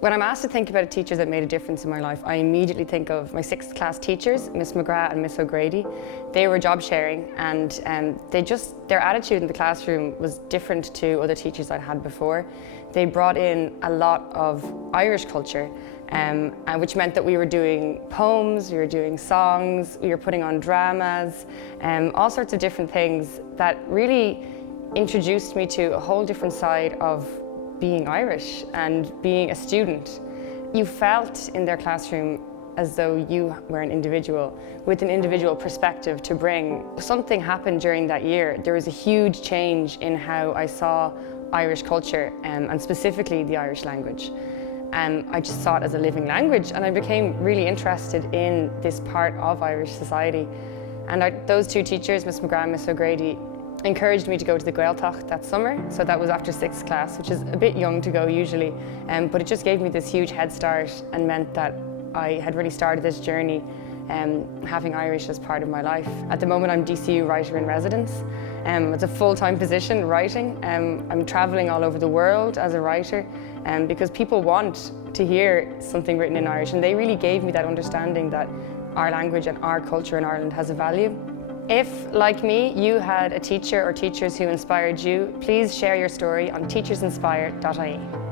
When I'm asked to think about teachers that made a difference in my life, I immediately think of my 6th class teachers, Miss McGrath and Miss O'Grady. They were job sharing, and their attitude in the classroom was different to other teachers I'd had before. They brought in a lot of Irish culture, which meant that we were doing poems, we were doing songs, we were putting on dramas, all sorts of different things that really introduced me to a whole different side of being Irish and being a student. You felt in their classroom as though you were an individual with an individual perspective to bring. Something happened during that year. There was a huge change in how I saw Irish culture and specifically the Irish language. I just saw it as a living language, and I became really interested in this part of Irish society. And those two teachers, Miss McGrath and Miss O'Grady, encouraged me to go to the Gaeltacht that summer, so that was after 6th class, which is a bit young to go usually, but it just gave me this huge head start and meant that I had really started this journey having Irish as part of my life. At the moment I'm DCU Writer in Residence. It's a full-time position, writing. I'm travelling all over the world as a writer because people want to hear something written in Irish, and they really gave me that understanding that our language and our culture in Ireland has a value. If, like me, you had a teacher or teachers who inspired you, please share your story on teachersinspire.ie.